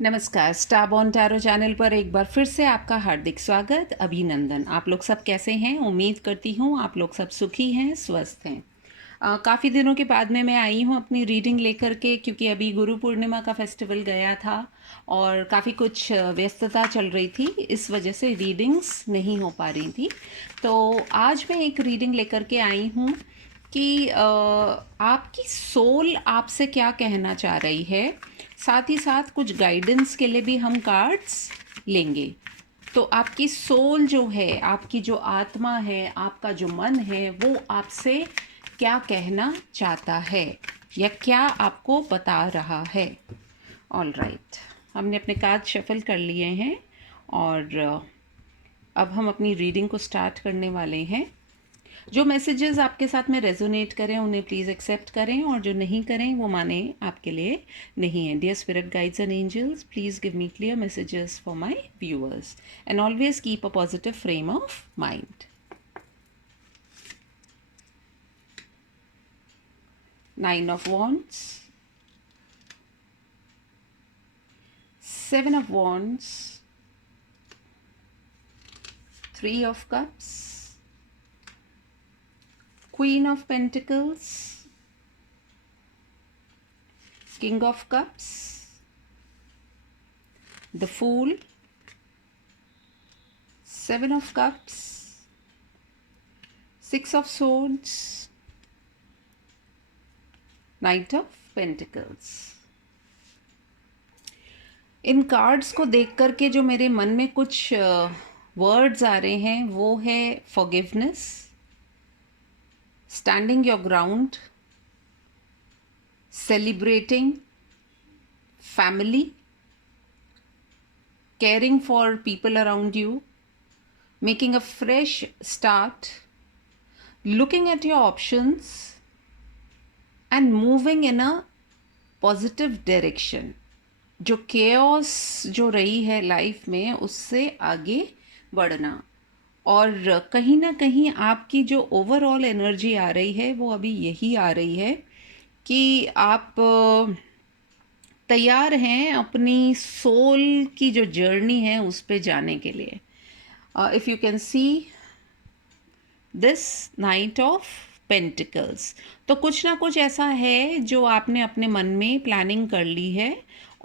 नमस्कार, स्टारबॉर्न tarot channel पर एक बार फिर से आपका हार्दिक स्वागत, अभिनंदन। आप लोग सब कैसे हैं? उम्मीद करती हूँ आप लोग सब सुखी हैं, स्वस्थ हैं। काफ़ी दिनों के बाद में मैं आई हूँ अपनी रीडिंग लेकर के, क्योंकि अभी गुरु पूर्णिमा का फेस्टिवल गया था और काफ़ी कुछ व्यस्तता चल रही थी, इस वजह से रीडिंग्स नहीं हो पा रही थी। तो आज मैं एक रीडिंग लेकर के आई हूँ कि आपकी सोल आपसे क्या कहना चाह रही है। साथ ही साथ कुछ गाइडेंस के लिए भी हम कार्ड्स लेंगे। तो आपकी सोल जो है, आपकी जो आत्मा है, आपका जो मन है, वो आपसे क्या कहना चाहता है या क्या आपको बता रहा है। ऑल राइट, हमने अपने कार्ड शफल कर लिए हैं और अब हम अपनी रीडिंग को स्टार्ट करने वाले हैं। जो मैसेजेस आपके साथ में रेजोनेट करें उन्हें प्लीज़ एक्सेप्ट करें, और जो नहीं करें वो माने आपके लिए नहीं है। Dear spirit guides and angels, please give me clear messages for my viewers and always keep a positive frame of mind. Nine of Wands, Seven of Wands, Three of Cups, Queen of Pentacles, King of Cups, the Fool, Seven of Cups, Six of Swords, Knight of Pentacles। In cards को देख कर के जो मेरे मन में कुछ words आ रहे हैं वो है forgiveness, standing your ground, celebrating, family, caring for people around you, making a fresh start, looking at your options and moving in a positive direction। जो chaos जो रही है लाइफ में उससे आगे बढ़ना, और कहीं ना कहीं आपकी जो ओवरऑल एनर्जी आ रही है वो अभी यही आ रही है कि आप तैयार हैं अपनी सोल की जो जर्नी है उस पे जाने के लिए। If you can see this knight of pentacles, तो कुछ ना कुछ ऐसा है जो आपने अपने मन में प्लानिंग कर ली है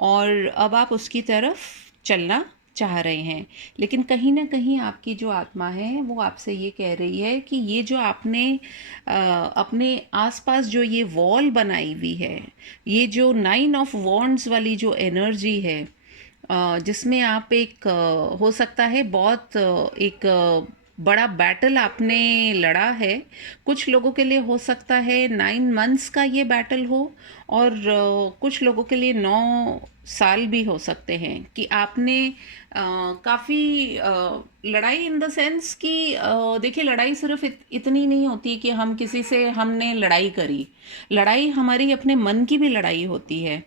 और अब आप उसकी तरफ चलना चाह रहे हैं। लेकिन कहीं ना कहीं आपकी जो आत्मा है वो आपसे ये कह रही है कि ये जो आपने अपने आसपास जो ये वॉल बनाई हुई है, ये जो नाइन ऑफ वॉन्ड्स वाली जो एनर्जी है, जिसमें आप एक हो सकता है बहुत एक बड़ा बैटल आपने लड़ा है। कुछ लोगों के लिए हो सकता है 9 मंथ्स का ये बैटल हो, और कुछ लोगों के लिए 9 साल भी हो सकते हैं कि आपने काफ़ी लड़ाई इन द सेंस कि देखिए, लड़ाई सिर्फ इतनी नहीं होती कि हम किसी से हमने लड़ाई करी। लड़ाई हमारी अपने मन की भी लड़ाई होती है।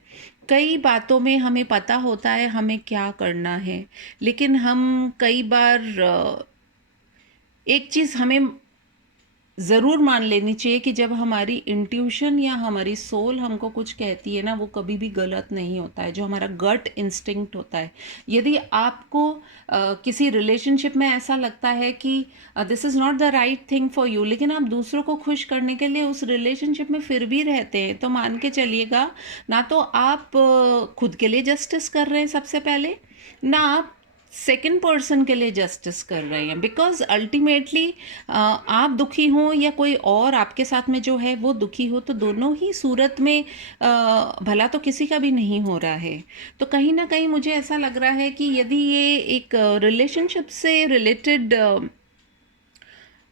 कई बातों में हमें पता होता है हमें क्या करना है, लेकिन हम कई बार एक चीज़ हमें ज़रूर मान लेनी चाहिए कि जब हमारी इंट्यूशन या हमारी सोल हमको कुछ कहती है ना, वो कभी भी गलत नहीं होता है। जो हमारा गट इंस्टिंक्ट होता है, यदि आपको किसी रिलेशनशिप में ऐसा लगता है कि this is not the right thing for you, लेकिन आप दूसरों को खुश करने के लिए उस रिलेशनशिप में फिर भी रहते हैं, तो मान के चलिएगा ना तो आप खुद के लिए जस्टिस कर रहे हैं सबसे पहले, ना आप सेकंड पर्सन के लिए जस्टिस कर रहे हैं। बिकॉज अल्टीमेटली आप दुखी हों या कोई और आपके साथ में जो है वो दुखी हो, तो दोनों ही सूरत में भला तो किसी का भी नहीं हो रहा है। तो कहीं ना कहीं मुझे ऐसा लग रहा है कि यदि ये एक रिलेशनशिप से रिलेटेड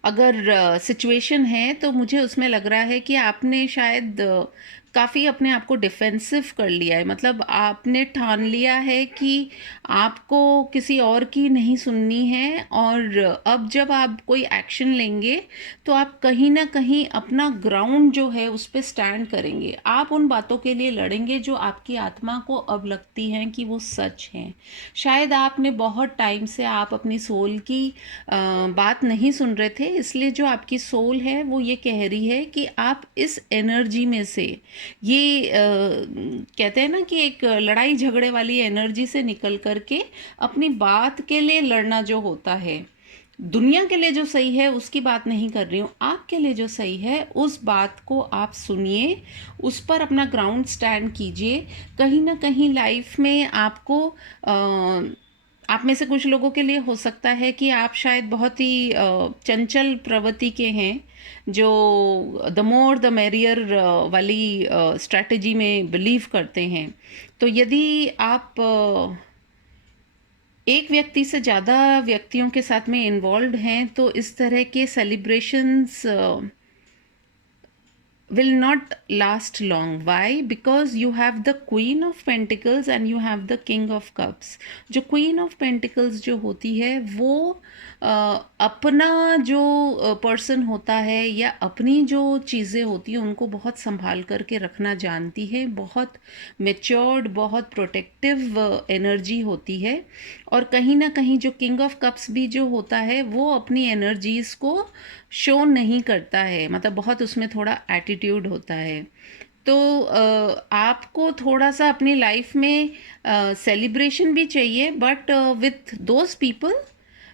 अगर सिचुएशन है, तो मुझे उसमें लग रहा है कि आपने शायद काफ़ी अपने आप को डिफेंसिव कर लिया है। मतलब आपने ठान लिया है कि आपको किसी और की नहीं सुननी है, और अब जब आप कोई एक्शन लेंगे तो आप कहीं ना कहीं अपना ग्राउंड जो है उस पर स्टैंड करेंगे। आप उन बातों के लिए लड़ेंगे जो आपकी आत्मा को अब लगती हैं कि वो सच हैं। शायद आपने बहुत टाइम से आप अपनी सोल की बात नहीं सुन रहे थे, इसलिए जो आपकी सोल है वो ये कह रही है कि आप इस एनर्जी में से ये कहते हैं ना कि एक लड़ाई झगड़े वाली एनर्जी से निकल करके अपनी बात के लिए लड़ना जो होता है, दुनिया के लिए जो सही है उसकी बात नहीं कर रही हूँ, आपके लिए जो सही है उस बात को आप सुनिए, उस पर अपना ग्राउंड स्टैंड कीजिए। कहीं ना कहीं लाइफ में आपको आप में से कुछ लोगों के लिए हो सकता है कि आप शायद बहुत ही चंचल प्रवृत्ति के हैं, जो द मोर द मेरियर वाली स्ट्रैटेजी में बिलीव करते हैं। तो यदि आप एक व्यक्ति से ज़्यादा व्यक्तियों के साथ में इन्वॉल्व हैं तो इस तरह के celebrations will not last long. Why? Because you have the Queen of Pentacles and you have the King of Cups. जो Queen of Pentacles जो होती है वो अपना जो पर्सन होता है या अपनी जो चीज़ें होती हैं उनको बहुत संभाल करके रखना जानती है, बहुत मेच्योर्ड, बहुत प्रोटेक्टिव एनर्जी होती है। और कहीं ना कहीं जो किंग ऑफ कप्स भी जो होता है वो अपनी एनर्जीज़ को शो नहीं करता है, मतलब बहुत उसमें थोड़ा एटीट्यूड होता है। तो आपको थोड़ा सा अपनी लाइफ में सेलिब्रेशन भी चाहिए, बट विथ दोज पीपल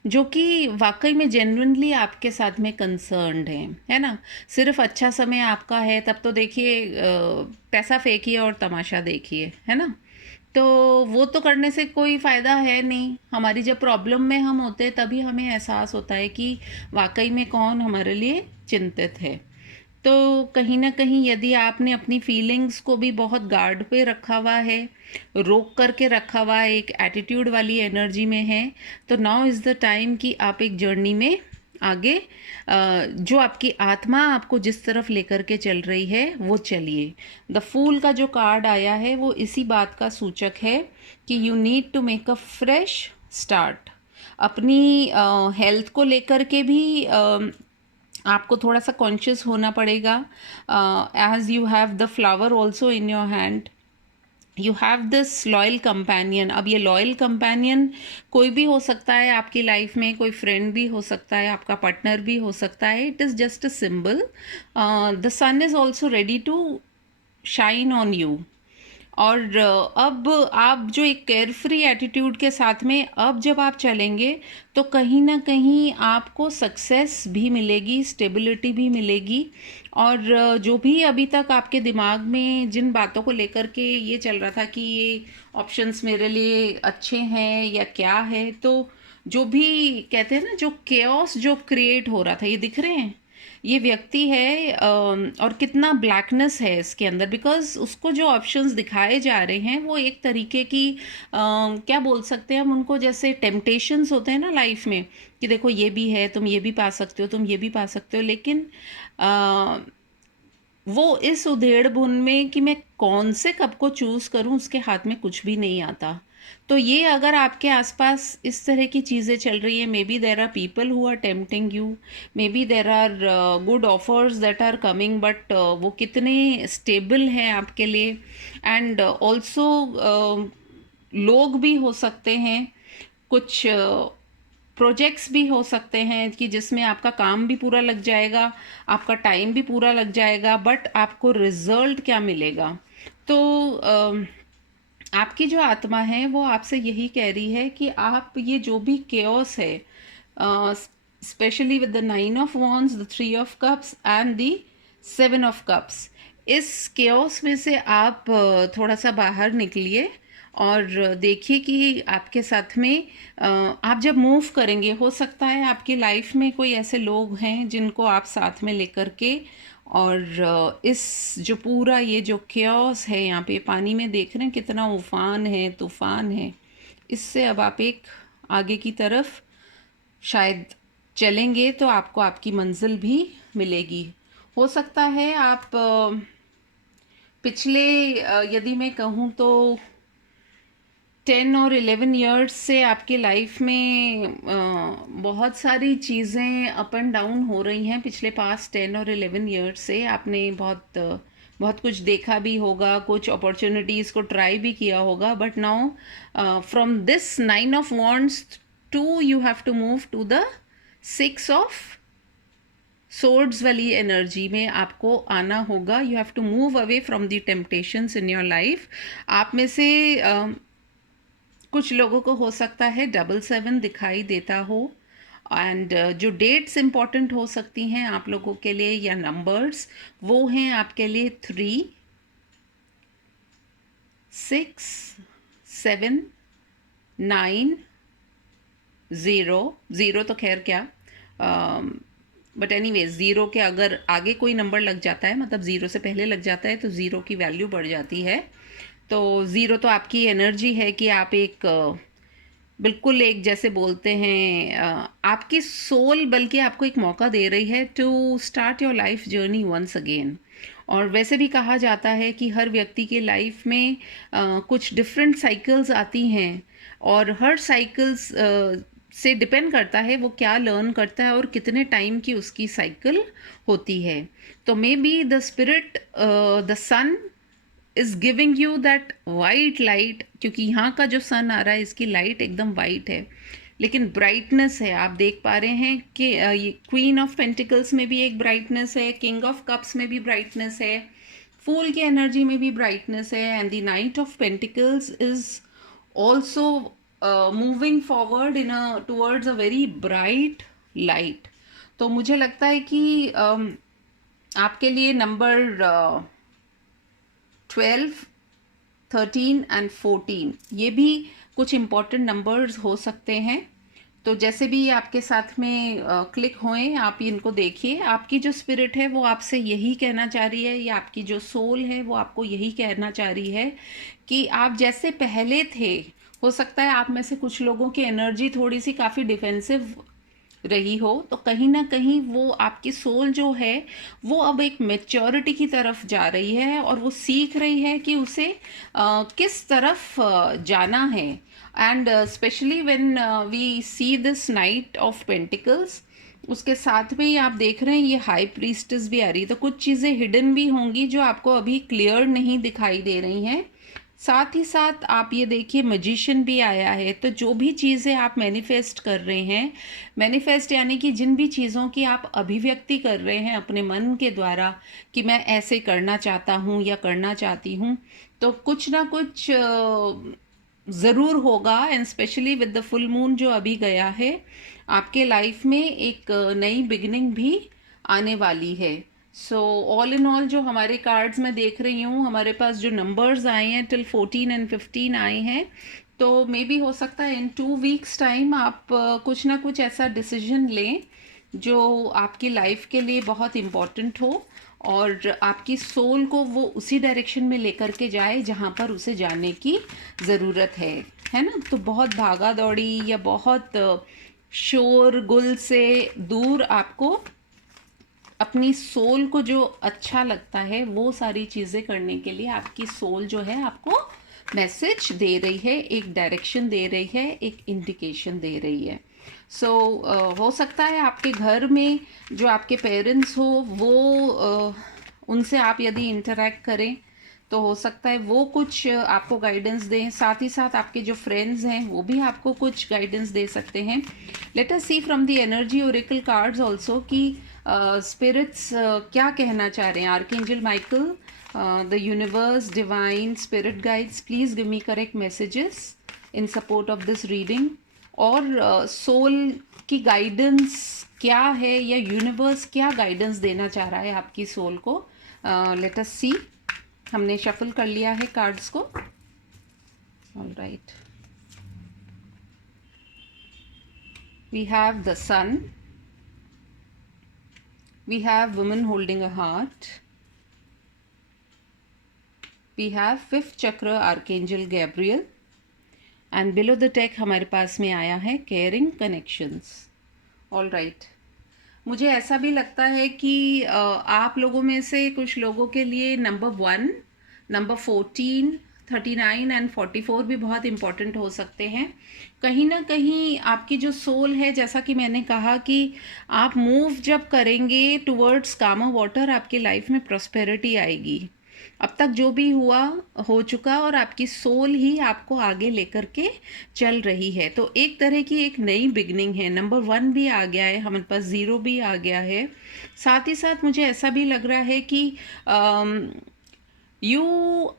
जो कि वाकई में जेन्युइनली आपके साथ में कंसर्न्ड हैं, है ना। सिर्फ अच्छा समय आपका है तब तो देखिए पैसा फेंकिए और तमाशा देखिए, है ना। तो वो तो करने से कोई फ़ायदा है नहीं। हमारी जब प्रॉब्लम में हम होते हैं तभी हमें एहसास होता है कि वाकई में कौन हमारे लिए चिंतित है। तो कहीं ना कहीं यदि आपने अपनी फीलिंग्स को भी बहुत गार्ड पे रखा हुआ है, रोक करके रखा हुआ है, एक एटीट्यूड वाली एनर्जी में है, तो नाउ इज़ द टाइम कि आप एक जर्नी में आगे जो आपकी आत्मा आपको जिस तरफ लेकर के चल रही है वो चलिए। द फूल का जो कार्ड आया है वो इसी बात का सूचक है कि you need to make a fresh start. अपनी हेल्थ को लेकर के भी आपको थोड़ा सा कॉन्शियस होना पड़ेगा। As you have the flower also in your hand, you have this loyal companion. अब ये लॉयल कंपेनियन कोई भी हो सकता है आपकी लाइफ में, कोई फ्रेंड भी हो सकता है, आपका पार्टनर भी हो सकता है। It is just a symbol. The sun is also ready to shine on you. और अब आप जो एक केयरफ्री एटीट्यूड के साथ में अब जब आप चलेंगे तो कहीं ना कहीं आपको सक्सेस भी मिलेगी, स्टेबिलिटी भी मिलेगी। और जो भी अभी तक आपके दिमाग में जिन बातों को लेकर के ये चल रहा था कि ये ऑप्शंस मेरे लिए अच्छे हैं या क्या है, तो जो भी कहते हैं ना, जो केओस जो क्रिएट हो रहा था, ये दिख रहे हैं ये व्यक्ति है और कितना ब्लैकनेस है इसके अंदर, बिकॉज उसको जो ऑप्शंस दिखाए जा रहे हैं वो एक तरीके की क्या बोल सकते हैं हम उनको, जैसे टेम्पटेशंस होते हैं ना लाइफ में कि देखो ये भी है, तुम ये भी पा सकते हो, तुम ये भी पा सकते हो, लेकिन वो इस उधेड़ बुन में कि मैं कौन से कप को चूज़ करूं उसके हाथ में कुछ भी नहीं आता। तो ये अगर आपके आसपास इस तरह की चीज़ें चल रही हैं, maybe there are people who are tempting you, maybe there are good offers that are coming, but वो कितने स्टेबल हैं आपके लिए। एंड ऑल्सो लोग भी हो सकते हैं, कुछ प्रोजेक्ट्स भी हो सकते हैं कि जिसमें आपका काम भी पूरा लग जाएगा, आपका टाइम भी पूरा लग जाएगा, बट आपको रिजल्ट क्या मिलेगा। तो आपकी जो आत्मा है वो आपसे यही कह रही है कि आप ये जो भी केओस है, specially with the 9 of wands, the 3 of cups and the 7 of cups, इस केओस में से आप थोड़ा सा बाहर निकलिए और देखिए कि आपके साथ में आप जब मूव करेंगे, हो सकता है आपकी लाइफ में कोई ऐसे लोग हैं जिनको आप साथ में लेकर के, और इस जो पूरा ये जो केओस है, यहाँ पे पानी में देख रहे हैं कितना उफान है, तूफान है, इससे अब आप एक आगे की तरफ शायद चलेंगे तो आपको आपकी मंजिल भी मिलेगी। हो सकता है आप पिछले यदि मैं कहूँ तो 10 और 11 इयर्स से आपकी लाइफ में बहुत सारी चीज़ें अप एंड डाउन हो रही हैं। पिछले पास 10 और 11 इयर्स से आपने बहुत कुछ देखा भी होगा, कुछ अपॉर्चुनिटीज़ को ट्राई भी किया होगा, but now from this 9 of wands to you have to move to the 6 of swords वाली एनर्जी में आपको आना होगा। You have to move away from the temptations in your life. आप में से कुछ लोगों को हो सकता है 777 दिखाई देता हो, एंड जो डेट्स इम्पॉर्टेंट हो सकती हैं आप लोगों के लिए या नंबर्स, वो हैं आपके लिए 3, 6, 7, 9, 0 तो खैर क्या, बट एनीवेज 0 के अगर आगे कोई नंबर लग जाता है, मतलब 0 से पहले लग जाता है, तो 0 की वैल्यू बढ़ जाती है। तो 0 तो आपकी एनर्जी है कि आप एक बिल्कुल एक जैसे बोलते हैं आपकी सोल बल्कि आपको एक मौका दे रही है to start your life journey once again. और वैसे भी कहा जाता है कि हर व्यक्ति के लाइफ में कुछ डिफरेंट साइकिल्स आती हैं, और हर साइकिल्स से डिपेंड करता है वो क्या लर्न करता है और कितने टाइम की उसकी साइकिल होती है। तो maybe the spirit, the sun is giving you that white light, क्योंकि यहाँ का जो सन आ रहा है इसकी लाइट एकदम वाइट है, लेकिन ब्राइटनेस है। आप देख पा रहे हैं कि ये क्वीन ऑफ पेंटिकल्स में भी एक ब्राइटनेस है, किंग ऑफ कप्स में भी ब्राइटनेस है, फूल की एनर्जी में भी ब्राइटनेस है, and the night of pentacles is also moving forward in towards a very bright light. तो मुझे लगता है कि आपके लिए नंबर 12, 13 एंड 14 ये भी कुछ इम्पॉर्टेंट नंबर्स हो सकते हैं। तो जैसे भी आपके साथ में क्लिक होएं, आप इनको देखिए। आपकी जो स्पिरिट है वो आपसे यही कहना चाह रही है, या आपकी जो सोल है वो आपको यही कहना चाह रही है कि आप जैसे पहले थे, हो सकता है आप में से कुछ लोगों की एनर्जी थोड़ी सी काफ़ी डिफेंसिव रही हो, तो कहीं ना कहीं वो आपकी सोल जो है वो अब एक मेच्योरिटी की तरफ जा रही है, और वो सीख रही है कि उसे किस तरफ जाना है। And specially when we see this knight of pentacles, उसके साथ में ही आप देख रहे हैं ये हाई प्रीस्टेस भी आ रही है, तो कुछ चीज़ें हिडन भी होंगी जो आपको अभी क्लियर नहीं दिखाई दे रही हैं। साथ ही साथ आप ये देखिए मैजिशियन भी आया है। तो जो भी चीज़ें आप मैनिफेस्ट कर रहे हैं, मैनिफेस्ट यानी कि जिन भी चीज़ों की आप अभिव्यक्ति कर रहे हैं अपने मन के द्वारा कि मैं ऐसे करना चाहता हूँ या करना चाहती हूँ, तो कुछ ना कुछ ज़रूर होगा। And specially with the full moon जो अभी गया है, आपके लाइफ में एक नई बिगिनिंग भी आने वाली है। सो ऑल इन ऑल जो हमारे कार्ड्स में देख रही हूँ, हमारे पास जो नंबर्स आए हैं टिल 14 एंड 15 आए हैं, तो मे बी हो सकता है इन 2 वीक्स टाइम आप कुछ ना कुछ ऐसा डिसीजन लें जो आपकी लाइफ के लिए बहुत इम्पॉर्टेंट हो, और आपकी सोल को वो उसी डायरेक्शन में लेकर के जाए जहाँ पर उसे जाने की ज़रूरत है ना। तो बहुत भागा दौड़ी या बहुत शोर गुल से दूर आपको अपनी सोल को जो अच्छा लगता है वो सारी चीज़ें करने के लिए आपकी सोल जो है आपको मैसेज दे रही है, एक डायरेक्शन दे रही है, एक इंडिकेशन दे रही है। सो हो सकता है आपके घर में जो आपके पेरेंट्स हो वो उनसे आप यदि इंटरेक्ट करें तो हो सकता है वो कुछ आपको गाइडेंस दें। साथ ही साथ आपके जो फ्रेंड्स हैं वो भी आपको कुछ गाइडेंस दे सकते हैं। Let us see from the energy oracle cards also कि स्पिरिट्स क्या कहना चाह रहे हैं। Archangel Michael, the universe, divine spirit guides, please give me correct messages in support of this reading. और सोल की गाइडेंस क्या है, या यूनिवर्स क्या गाइडेंस देना चाह रहा है आपकी सोल को। Let us see. हमने शफल कर लिया है कार्ड्स को। All right, we have the sun, we have woman holding a heart, we have 5th chakra archangel Gabriel, and below the deck हमारे पास में आया है caring connections. all right, मुझे ऐसा भी लगता है कि आप लोगों में से कुछ लोगों के लिए नंबर 1, नंबर 14, 39 एंड 44 भी बहुत इम्पॉर्टेंट हो सकते हैं। कहीं ना कहीं आपकी जो सोल है, जैसा कि मैंने कहा कि आप मूव जब करेंगे टुवर्ड्स कामर वाटर, आपकी लाइफ में प्रॉस्पेरिटी आएगी। अब तक जो भी हुआ हो चुका, और आपकी सोल ही आपको आगे लेकर के चल रही है। तो एक तरह की एक नई बिगनिंग है। नंबर 1 भी आ गया है हमारे पास, 0 भी आ गया है। साथ ही साथ मुझे ऐसा भी लग रहा है कि you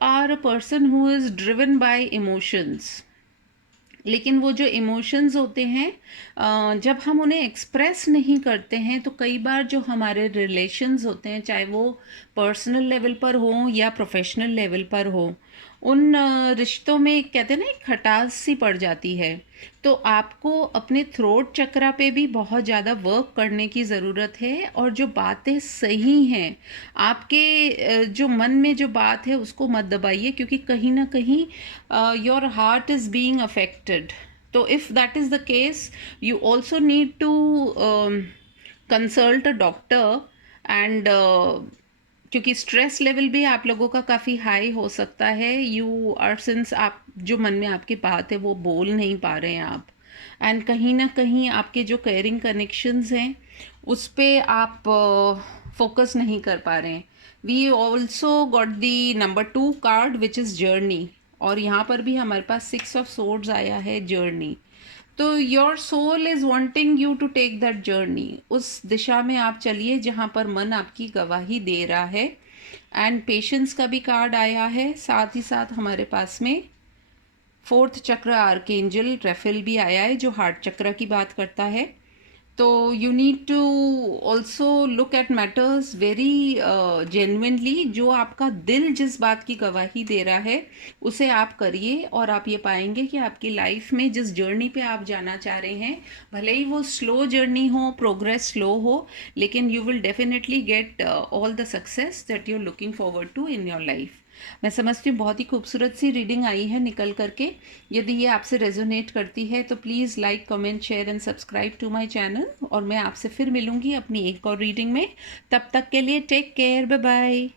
are a person who is driven by emotions. लेकिन वो जो इमोशंस होते हैं, जब हम उन्हें एक्सप्रेस नहीं करते हैं तो कई बार जो हमारे रिलेशंस होते हैं, चाहे वो पर्सनल लेवल पर हो या प्रोफेशनल लेवल पर हो, उन रिश्तों में एक कहते हैं ना, एक खटास सी पड़ जाती है। तो आपको अपने थ्रोट चक्रा पे भी बहुत ज़्यादा वर्क करने की ज़रूरत है। और जो बातें सही हैं, आपके जो मन में जो बात है उसको मत दबाइए, क्योंकि कहीं ना कहीं your heart is being affected. So if that is the case, you also need to consult a doctor. And क्योंकि स्ट्रेस लेवल भी आप लोगों का काफ़ी हाई हो सकता है। यू आर, सिंस आप जो मन में आपकी बात है वो बोल नहीं पा रहे हैं आप, एंड कहीं ना कहीं आपके जो केयरिंग कनेक्शंस हैं उस पे आप फोकस नहीं कर पा रहे हैं। We also got the number 2 card which is journey, और यहाँ पर भी हमारे पास 6 ऑफ सोर्ड्स आया है, जर्नी। तो your soul is wanting you to take that journey. उस दिशा में आप चलिए जहाँ पर मन आपकी गवाही दे रहा है। एंड पेशेंस का भी कार्ड आया है। साथ ही साथ हमारे पास में 4th चक्र आर्केंजल रेफेल भी आया है, जो हार्ट चक्र की बात करता है। तो you need to also look at matters very genuinely. जो आपका दिल जिस बात की गवाही दे रहा है उसे आप करिए, और आप ये पाएंगे कि आपकी लाइफ में जिस जर्नी पे आप जाना चाह रहे हैं, भले ही वो स्लो जर्नी हो, प्रोग्रेस स्लो हो, लेकिन you will definitely get all the success that you are looking forward to in your life. मैं समझती हूँ बहुत ही खूबसूरत सी रीडिंग आई है निकल करके। यदि ये आपसे रेजोनेट करती है तो please like, comment, share and subscribe to my channel. और मैं आपसे फिर मिलूँगी अपनी एक और रीडिंग में। तब तक के लिए टेक केयर, बाय बाय।